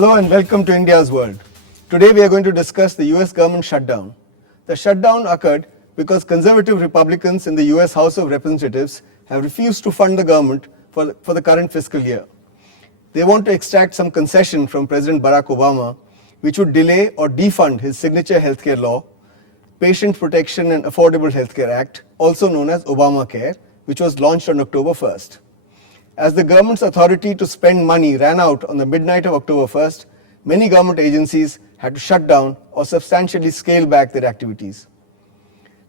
Hello and welcome to India's World. Today we are going to discuss the US government shutdown. The shutdown occurred because conservative Republicans in the US House of Representatives have refused to fund the government for the current fiscal year. They want to extract some concession from President Barack Obama, which would delay or defund his signature healthcare law, Patient Protection and Affordable Healthcare Act, also known as Obamacare, which was launched on October 1st. As the government's authority to spend money ran out on the midnight of October 1st, many government agencies had to shut down or substantially scale back their activities.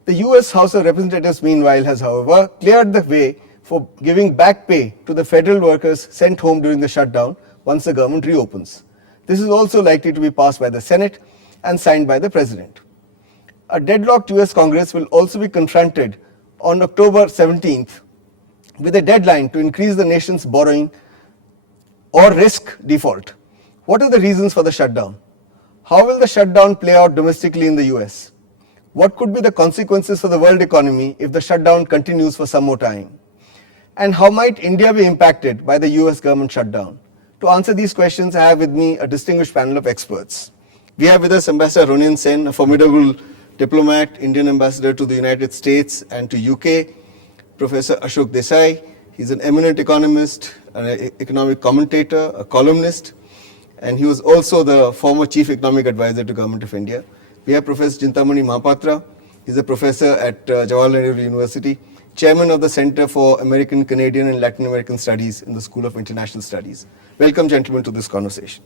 The US House of Representatives, meanwhile, has, however, cleared the way for giving back pay to the federal workers sent home during the shutdown once the government reopens. This is also likely to be passed by the Senate and signed by the President. A deadlocked US Congress will also be confronted on October 17th with a deadline to increase the nation's borrowing or risk default. What are the reasons for the shutdown? How will the shutdown play out domestically in the US? What could be the consequences for the world economy if the shutdown continues for some more time? And how might India be impacted by the US government shutdown? To answer these questions, I have with me a distinguished panel of experts. We have with us Ambassador Ronen Sen, a formidable diplomat, Indian ambassador to the United States and to UK. Professor Ashok Desai, he's an eminent economist, an economic commentator, a columnist, and he was also the former chief economic advisor to Government of India. We have Professor Chintamani Mahapatra, he's a professor at Jawaharlal Nehru University, chairman of the Center for American, Canadian and Latin American Studies in the School of International Studies. Welcome, gentlemen, to this conversation.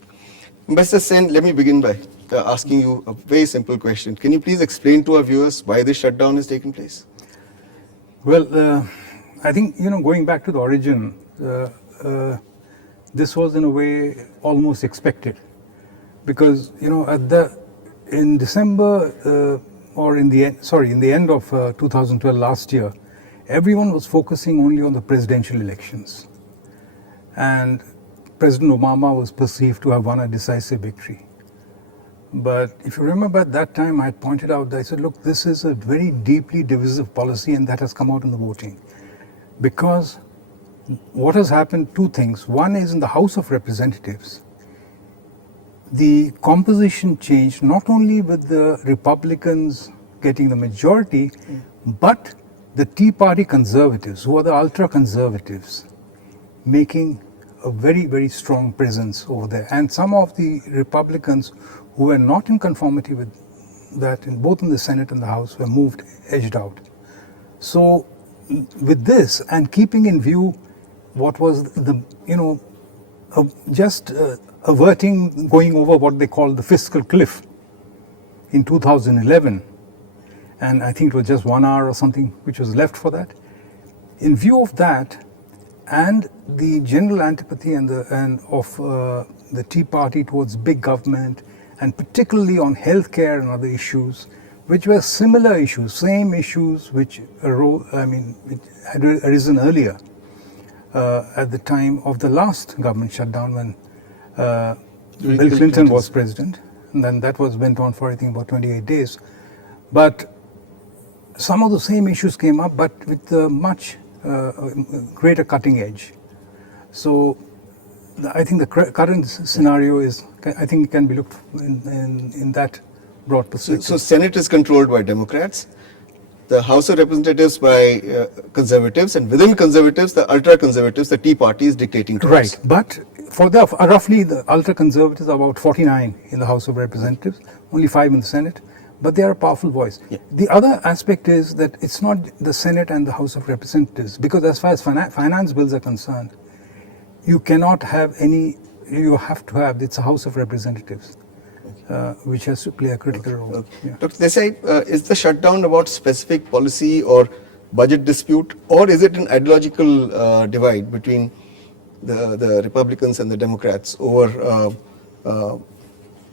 Ambassador Sen, let me begin by asking you a very simple question. Can you please explain to our viewers why this shutdown is taking place? Well, I think, going back to the origin, this was in a way almost expected, because, in December in the end of 2012 last year, everyone was focusing only on the presidential elections. And President Obama was perceived to have won a decisive victory. But if you remember at that time, I had pointed out that I said, look, this is a very deeply divisive policy, and that has come out in the voting. Because what has happened, two things. One is in the House of Representatives, the composition changed not only with the Republicans getting the majority, but the Tea Party conservatives, who are the ultra-conservatives, making a very, very strong presence over there. And some of the Republicans who were not in conformity with that, both in the Senate and the House, were edged out. So with this, and keeping in view what was averting going over what they call the fiscal cliff in 2011, and I think it was just 1 hour or something which was left for that. In view of that, and the general antipathy of the Tea Party towards big government, and particularly on healthcare and other issues, which were similar issues, same issues which had arisen earlier at the time of the last government shutdown when Bill Clinton was president, and then that went on for I think about 28 days. But some of the same issues came up, but with a much greater cutting edge. So I think the current scenario can be looked in that broad perspective. So Senate is controlled by Democrats, the House of Representatives by conservatives, and within conservatives, the ultra-conservatives, the Tea Party is dictating to us. Right, but for roughly the ultra-conservatives are about 49 in the House of Representatives, only 5 in the Senate, but they are a powerful voice. Yeah. The other aspect is that it's not the Senate and the House of Representatives, because as far as finance bills are concerned, you cannot have it's a House of Representatives, which has to play a critical role. Okay. Yeah. Dr. Desai, is the shutdown about specific policy or budget dispute, or is it an ideological divide between the Republicans and the Democrats over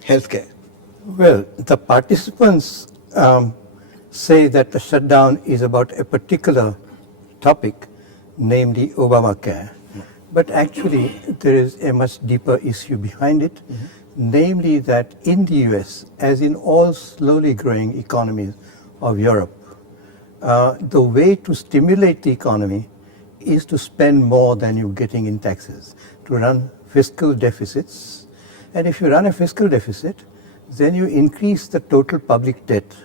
healthcare? Well, the participants say that the shutdown is about a particular topic, namely Obamacare. But actually, there is a much deeper issue behind it, namely that in the US, as in all slowly growing economies of Europe, the way to stimulate the economy is to spend more than you're getting in taxes, to run fiscal deficits And if you run a fiscal deficit, then you increase the total public debt.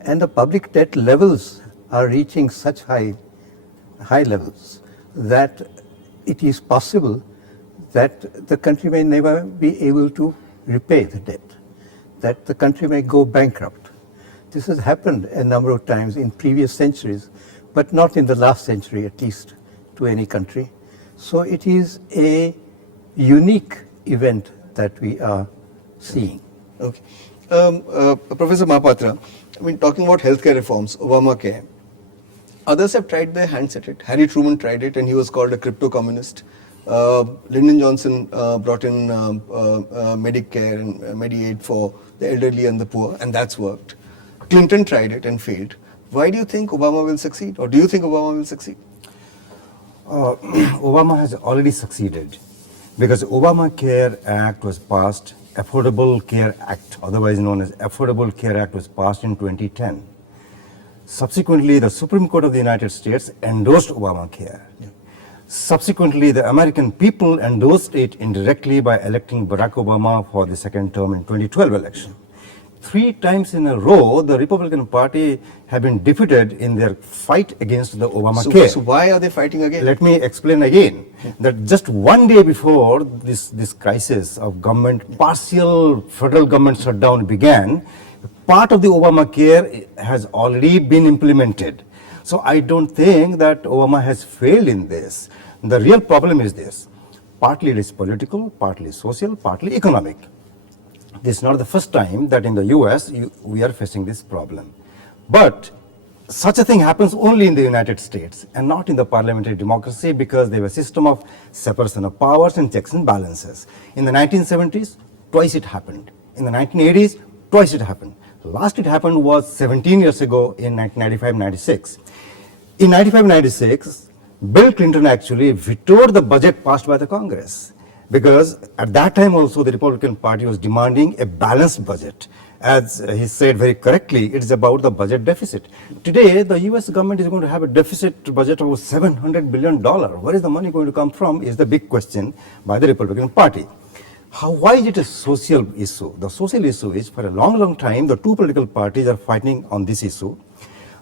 And the public debt levels are reaching such high levels that it is possible that the country may never be able to repay the debt, that the country may go bankrupt. This has happened a number of times in previous centuries, but not in the last century, at least, to any country. So it is a unique event that we are seeing. Okay. Professor Mahapatra, I mean, talking about healthcare reforms, Obamacare, others have tried their hands at it. Harry Truman tried it and he was called a crypto communist. Lyndon Johnson brought in Medicare and Medicaid for the elderly and the poor, and that's worked. Clinton tried it and failed. Why do you think Obama will succeed, or do you think Obama will succeed? Obama has already succeeded because Obamacare Act was passed, Affordable Care Act, otherwise known as Affordable Care Act, was passed in 2010. Subsequently, the Supreme Court of the United States endorsed Obamacare. Yeah. Subsequently, the American people endorsed it indirectly by electing Barack Obama for the second term in 2012 election. 3 times in a row, the Republican Party have been defeated in their fight against the Obamacare. So why are they fighting again? Let me explain again that just one day before this crisis of partial federal government shutdown began, part of the Obamacare has already been implemented. So I don't think that Obama has failed in this. The real problem is this. Partly it is political, partly social, partly economic. This is not the first time that in the US we are facing this problem. But such a thing happens only in the United States and not in the parliamentary democracy because they have a system of separation of powers and checks and balances. In the 1970s, twice it happened. In the 1980s, twice it happened. Last it happened was 17 years ago in 1995-96. In 95-96, Bill Clinton actually vetoed the budget passed by the Congress because at that time also the Republican Party was demanding a balanced budget. As he said very correctly, it is about the budget deficit. Today, the US government is going to have a deficit budget of $700 billion. Where is the money going to come from is the big question by the Republican Party. Why is it a social issue? The social issue is for a long time, the two political parties are fighting on this issue.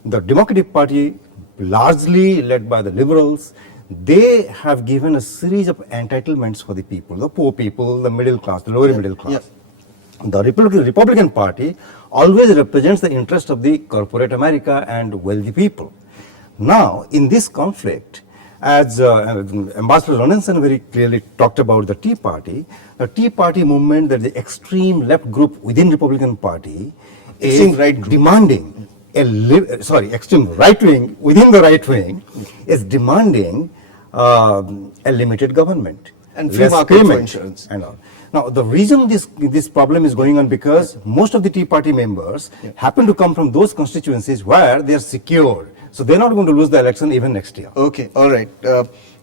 The Democratic Party, largely led by the liberals, they have given a series of entitlements for the people, the poor people, the middle class, the lower middle class. Yeah. The Republican Party always represents the interest of the corporate America and wealthy people. Now, in this conflict, as Ambassador Ronen very clearly talked about the Tea Party movement, that the extreme left group within Republican Party is demanding extreme right wing within the right wing is demanding a limited government and free market for insurance and all. Now, the reason this problem is going on because most of the Tea Party members happen to come from those constituencies where they are secured. So they're not going to lose the election even next year. Okay, all right.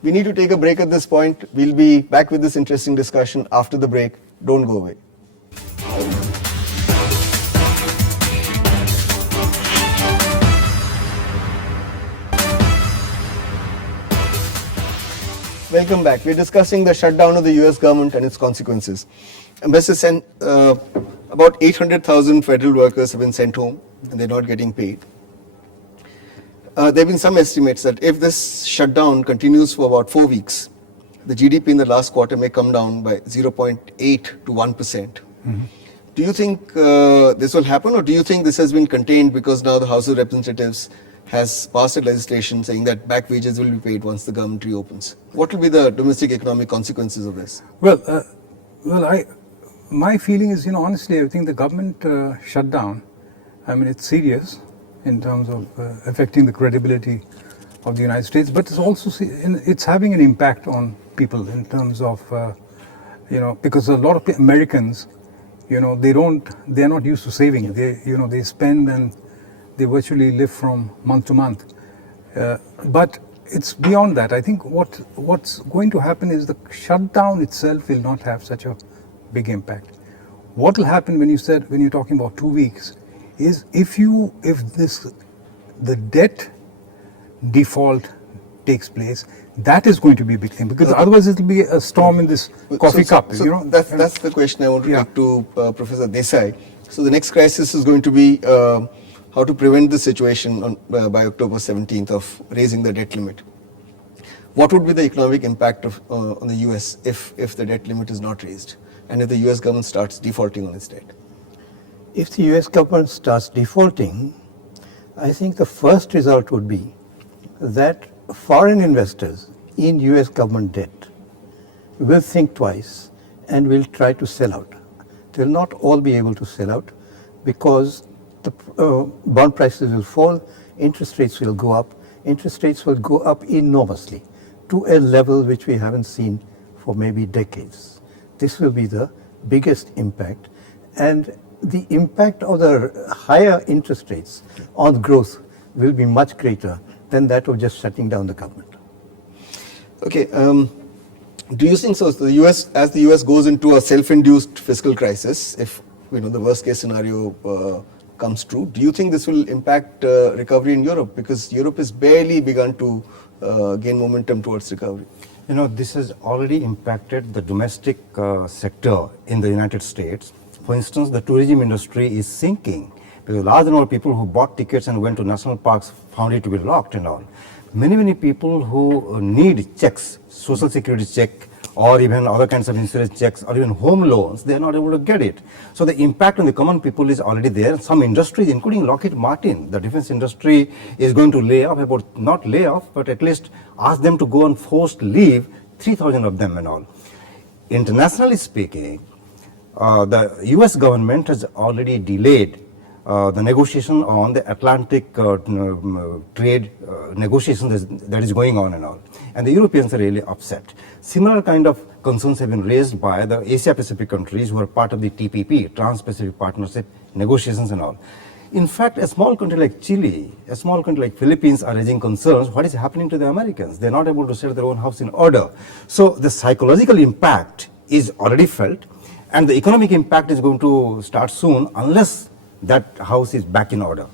We need to take a break at this point. We'll be back with this interesting discussion after the break. Don't go away. Welcome back. We're discussing the shutdown of the US government and its consequences. Ambassador sent about 800,000 federal workers have been sent home and they're not getting paid. There have been some estimates that if this shutdown continues for about 4 weeks, the GDP in the last quarter may come down by 0.8 to 1%. Mm-hmm. Do you think this will happen, or do you think this has been contained because now the House of Representatives has passed a legislation saying that back wages will be paid once the government reopens? What will be the domestic economic consequences of this? My feeling is, honestly, I think the government shutdown, it's serious in terms of affecting the credibility of the United States, but it's having an impact on people in terms of, because a lot of Americans, they're not used to saving. They spend and they virtually live from month to month. But it's beyond that. I think what's going to happen is the shutdown itself will not have such a big impact. What will happen when you're talking about 2 weeks is if the debt default takes place, that is going to be a big thing, because otherwise it will be a storm in this coffee cup. So you know, that's the question I want to take to Professor Desai. So the next crisis is going to be how to prevent the situation by October 17th of raising the debt limit. What would be the economic impact on the US if the debt limit is not raised and if the US government starts defaulting on its debt? If the US government starts defaulting, I think the first result would be that foreign investors in US government debt will think twice and will try to sell out. They will not all be able to sell out because the bond prices will fall, interest rates will go up. Interest rates will go up enormously to a level which we haven't seen for maybe decades. This will be the biggest impact, and the impact of the higher interest rates on growth will be much greater than that of just shutting down the government. Okay, do you think so? The US, as the US goes into a self-induced fiscal crisis, if the worst case scenario comes true, do you think this will impact recovery in Europe? Because Europe has barely begun to gain momentum towards recovery. This has already impacted the domestic sector in the United States. For instance, the tourism industry is sinking because a large number of people who bought tickets and went to national parks found it to be locked and all. Many people who need checks, social security check, or even other kinds of insurance checks, or even home loans, they are not able to get it. So the impact on the common people is already there. Some industries, including Lockheed Martin, the defense industry, is going to lay off, not lay off, but at least ask them to go on forced leave, 3,000 of them and all. Internationally speaking, the US government has already delayed the negotiation on the Atlantic trade negotiations that is going on and all. And the Europeans are really upset. Similar kind of concerns have been raised by the Asia-Pacific countries who are part of the TPP, Trans-Pacific Partnership negotiations and all. In fact, a small country like Chile, a small country like Philippines are raising concerns. What is happening to the Americans? They're not able to set their own house in order. So the psychological impact is already felt, and the economic impact is going to start soon unless that house is back in order.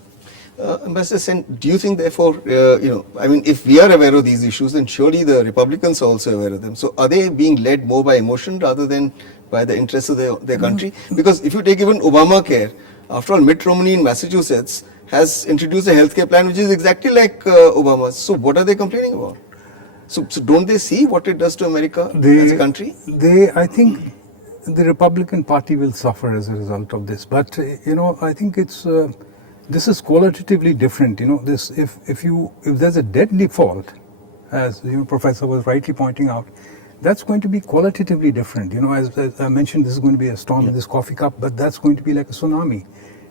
Ambassador Sen, do you think therefore, if we are aware of these issues, then surely the Republicans are also aware of them. So are they being led more by emotion rather than by the interests of their country? Because if you take even Obamacare, after all, Mitt Romney in Massachusetts has introduced a healthcare plan which is exactly like Obama's. So what are they complaining about? So don't they see what it does to America as a country? I think the Republican Party will suffer as a result of this. But I think this is qualitatively different. If there's a debt default, as Professor was rightly pointing out, that's going to be qualitatively different. As I mentioned, this is going to be a storm in this coffee cup, but that's going to be like a tsunami.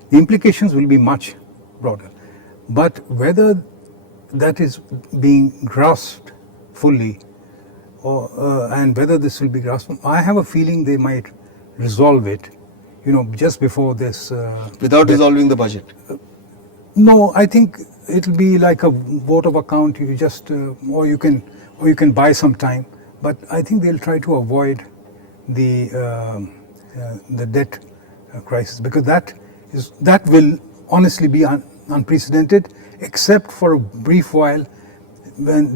The implications will be much broader. But whether that is being grasped fully, and whether this will be grasped, I have a feeling they might resolve it, just before this. Without resolving the budget? No, I think it will be like a vote of account. You just, or you can buy some time. But I think they'll try to avoid the debt crisis, because that will honestly be unprecedented, except for a brief while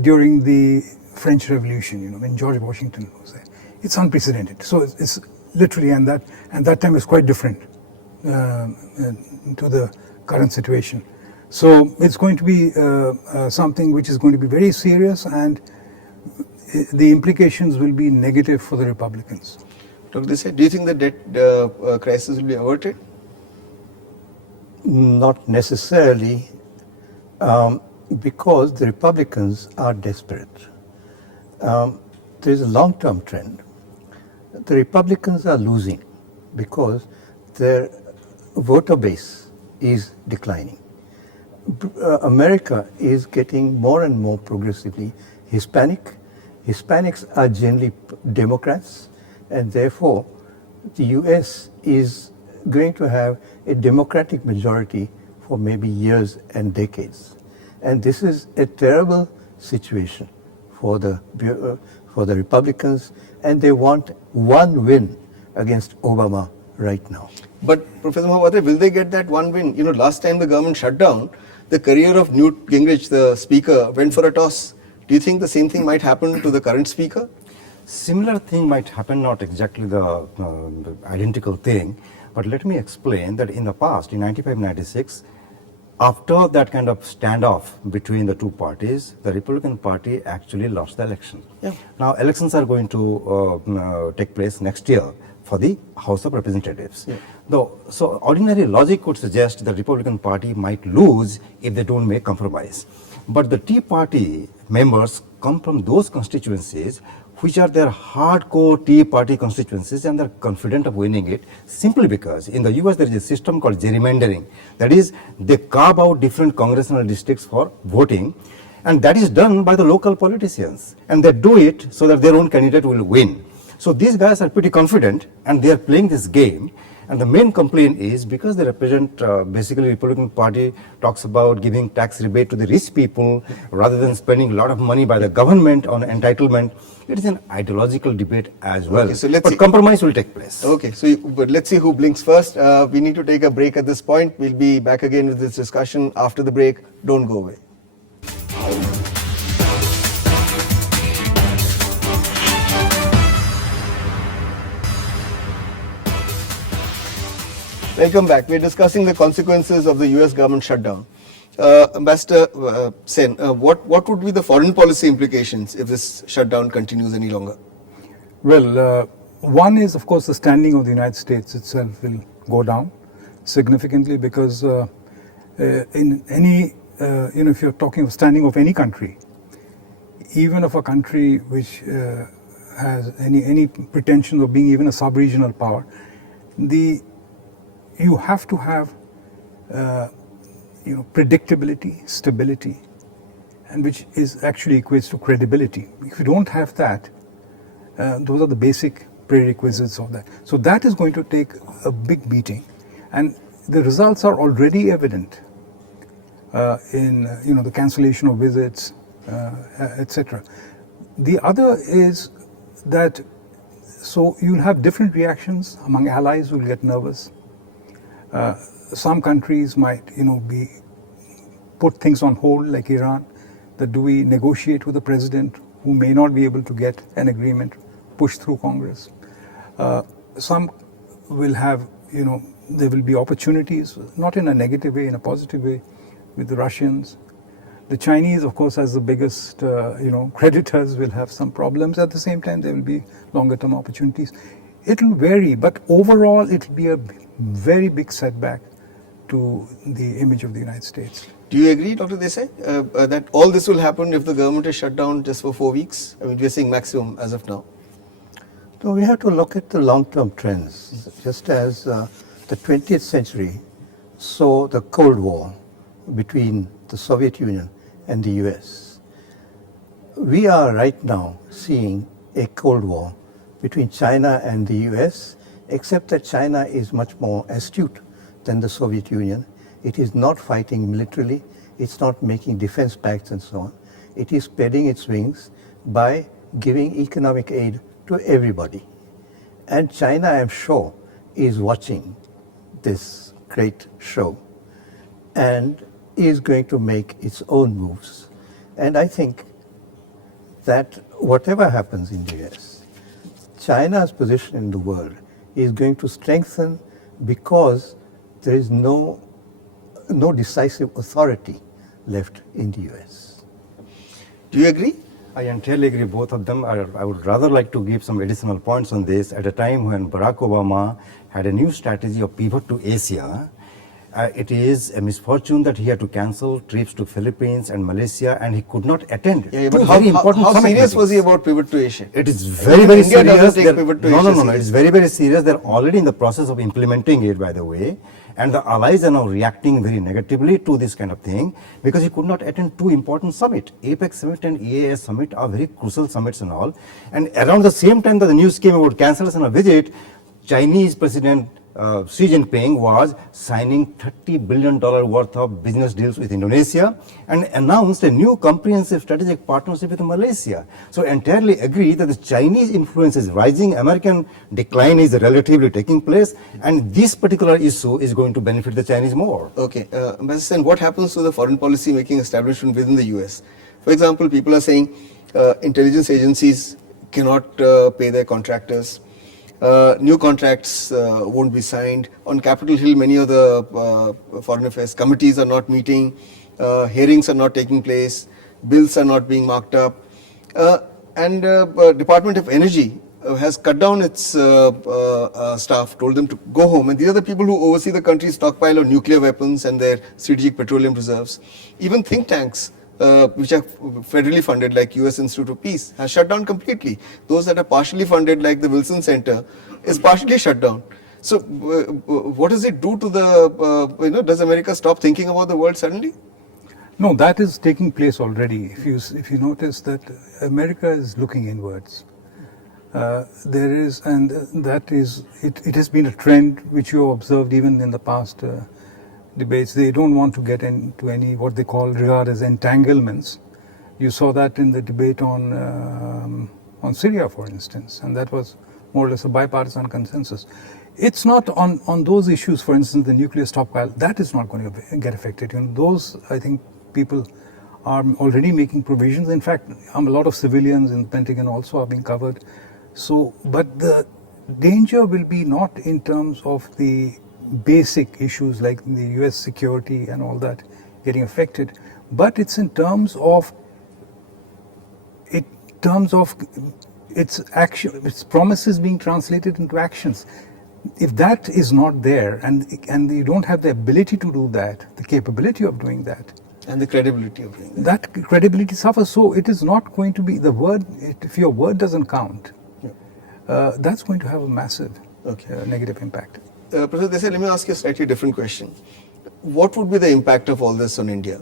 during the French Revolution, when George Washington was there. It's unprecedented. So it's literally, and that time is quite different to the current situation. So it's going to be something which is going to be very serious, and the implications will be negative for the Republicans. Dr. Desai, do you think the debt crisis will be averted? Not necessarily, because the Republicans are desperate. There is a long-term trend. The Republicans are losing because their voter base is declining. America is getting more and more progressively Hispanic. Hispanics are generally Democrats, and therefore the US is going to have a Democratic majority for maybe years and decades. And this is a terrible situation for the Republicans, and they want one win against Obama right now. But Professor Mahapatra, will they get that one win? Last time the government shut down, the career of Newt Gingrich, the speaker, went for a toss. Do you think the same thing might happen to the current speaker? Similar thing might happen, not exactly the identical thing, but let me explain that in the past, in 95-96, after that kind of standoff between the two parties, the Republican Party actually lost the election. Yeah. Now, elections are going to take place next year for the House of Representatives. Yeah. So ordinary logic would suggest the Republican Party might lose if they don't make compromise. But the Tea Party members come from those constituencies which are their hardcore Tea Party constituencies, and they're confident of winning it simply because in the US there is a system called gerrymandering. That is, they carve out different congressional districts for voting, and that is done by the local politicians. And they do it so that their own candidate will win. So these guys are pretty confident, and they are playing this game. And the main complaint is because they represent, basically Republican Party talks about giving tax rebate to the rich people rather than spending a lot of money by the government on entitlement. It is an ideological debate as well. Okay, so let's but see. compromise will take place. Okay, so but let's see who blinks first. We need to take a break at this point. We'll be back again with this discussion after the break. Don't go away. Welcome back. We're discussing the consequences of the US government shutdown. Ambassador Sen, what would be the foreign policy implications if this shutdown continues any longer? Well, one is, of course, the standing of the United States itself will go down significantly because in any, if you're talking of standing of any country, even of a country which has any pretensions of being even a sub-regional power, you have to have predictability, stability, and which is actually equates to credibility. If you don't have that, those are the basic prerequisites of that. So that is going to take a big beating, and the results are already evident in the cancellation of visits, etc. The other is that so you'll have different reactions among allies who will get nervous. Some countries might, put things on hold, like Iran. That do we negotiate with the president who may not be able to get an agreement pushed through Congress? Some will have, there will be opportunities, not in a negative way, in a positive way, with the Russians. The Chinese, of course, as the biggest, creditors, will have some problems. At the same time, there will be longer-term opportunities. It will vary, but overall, it will be a very big setback to the image of the United States. Do you agree, Dr. Desai, that all this will happen if the government is shut down just for 4 weeks? I mean, we're saying maximum as of now. So we have to look at the long-term trends, just as the 20th century saw the Cold War between the Soviet Union and the US. We are right now seeing a Cold War between China and the US, except that China is much more astute than the Soviet Union. It is not fighting militarily, it's not making defense pacts and so on. It is spreading its wings by giving economic aid to everybody. And China, I'm sure, is watching this great show and is going to make its own moves. And I think that whatever happens in the US, China's position in the world is going to strengthen because there is no decisive authority left in the US. Do you agree? I entirely agree, both of them. I would rather like to give some additional points on this. At a time when Barack Obama had a new strategy of pivot to Asia, it is a misfortune that he had to cancel trips to Philippines and Malaysia, and he could not attend. Yeah, but how serious was he about pivot to Asia? It is very, very India serious. doesn't take pivot to Asia No, seriously. it's very, very serious. They're already in the process of implementing it, by the way. And the allies are now reacting very negatively to this kind of thing because he could not attend two important summits. APEC summit and EAS summit are very crucial summits and all. And around the same time that the news came about cancellation of visit, Chinese President Xi Jinping was signing $30 billion worth of business deals with Indonesia and announced a new comprehensive strategic partnership with Malaysia. So entirely agree that the Chinese influence is rising, American decline is relatively taking place, and this particular issue is going to benefit the Chinese more. Okay, Ambassador Sen, what happens to the foreign policy making establishment within the US? For example, people are saying intelligence agencies cannot pay their contractors. New contracts won't be signed. On Capitol Hill, many of the foreign affairs committees are not meeting, hearings are not taking place, bills are not being marked up, and Department of Energy has cut down its staff, told them to go home, and these are the people who oversee the country's stockpile of nuclear weapons and their strategic petroleum reserves. Even think tanks, which are federally funded, like US Institute of Peace, has shut down completely. Those that are partially funded, like the Wilson Center, is partially shut down. So what does it do to the, does America stop thinking about the world suddenly? No, that is taking place already. If you notice that America is looking inwards. There is, and that is, it has been a trend which you have observed even in the past debates. They don't want to get into any what they regard as entanglements. You saw that in the debate on Syria, for instance, and that was more or less a bipartisan consensus. It's not on those issues, for instance, the nuclear stockpile, that is not going to get affected. Those, I think, people are already making provisions. In fact, a lot of civilians in the Pentagon also are being covered. So, but the danger will be not in terms of the basic issues like the US security and all that getting affected, but it's in terms of its action, its promises being translated into actions. If that is not there, and you don't have the ability to do that, the capability of doing that, and the credibility of doing that credibility suffers. So it is not going to be the word. If your word doesn't count, that's going to have a massive negative impact. Professor Desai, let me ask you a slightly different question. What would be the impact of all this on India?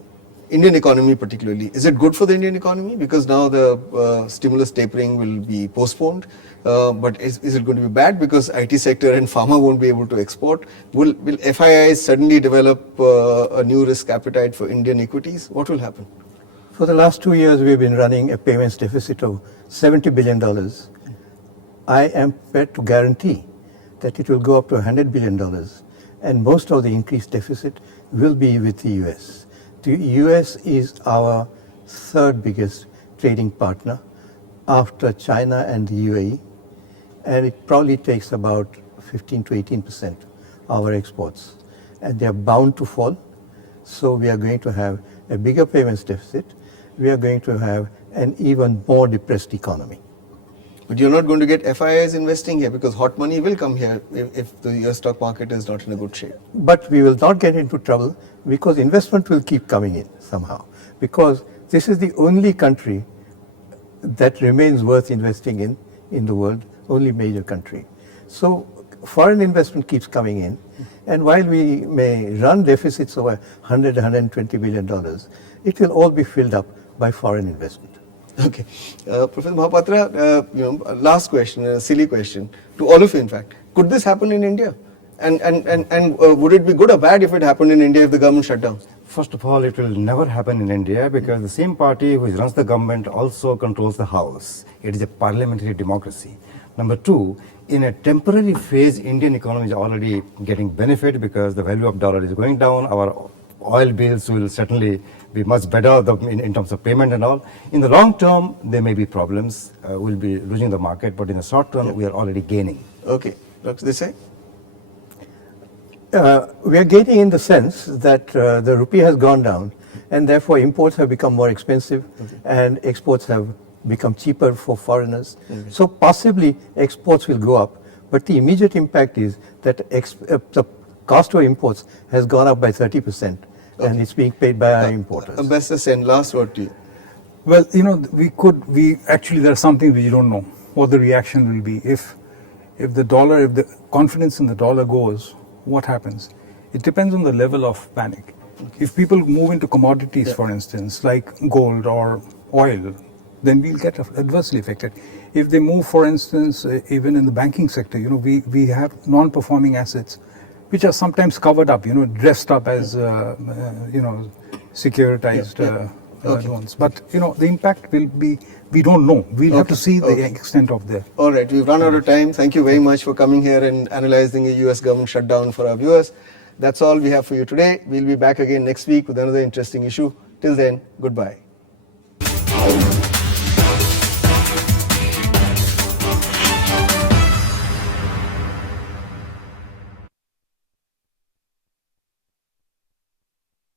Indian economy particularly. Is it good for the Indian economy? Because now the stimulus tapering will be postponed. But is it going to be bad because IT sector and pharma won't be able to export? Will FIIs suddenly develop a new risk appetite for Indian equities? What will happen? For the last 2 years, we've been running a payments deficit of $70 billion. I am prepared to guarantee that it will go up to $100 billion, and most of the increased deficit will be with the US. The US is our third biggest trading partner after China and the UAE, and it probably takes about 15 to 18% of our exports, and they are bound to fall. So we are going to have a bigger payments deficit. We are going to have an even more depressed economy. But you're not going to get FIIs investing here because hot money will come here if the US stock market is not in a good shape. But we will not get into trouble because investment will keep coming in somehow. Because this is the only country that remains worth investing in the world, only major country. So foreign investment keeps coming in. And while we may run deficits of $100, $120 billion, it will all be filled up by foreign investment. Okay. Professor Mahapatra, last question, a silly question to all of you in fact. Could this happen in India? And would it be good or bad if it happened in India if the government shut down? First of all, it will never happen in India because the same party which runs the government also controls the house. It is a parliamentary democracy. Number two, in a temporary phase, Indian economy is already getting benefit because the value of dollar is going down. Our oil bills will certainly be much better in terms of payment and all. In the long term, there may be problems. We'll be losing the market, but in the short term, we are already gaining. Okay. Dr. Desai? We are gaining in the sense that the rupee has gone down, and therefore imports have become more expensive, and exports have become cheaper for foreigners. So possibly exports will go up, but the immediate impact is that the cost of imports has gone up by 30%, and it's being paid by our importers. Ambassador Sen, last word to you. Well, actually there are some things we don't know what the reaction will be. If the confidence in the dollar goes, what happens? It depends on the level of panic. If people move into commodities, for instance, like gold or oil, then we'll get adversely affected. If they move, for instance, even in the banking sector, we have non-performing assets, which are sometimes covered up, dressed up as, securitized loans. But, the impact will be, we don't know. We'll have to see the extent of that. All right, we've run out of time. Thank you very much for coming here and analyzing the US government shutdown for our viewers. That's all we have for you today. We'll be back again next week with another interesting issue. Till then, goodbye.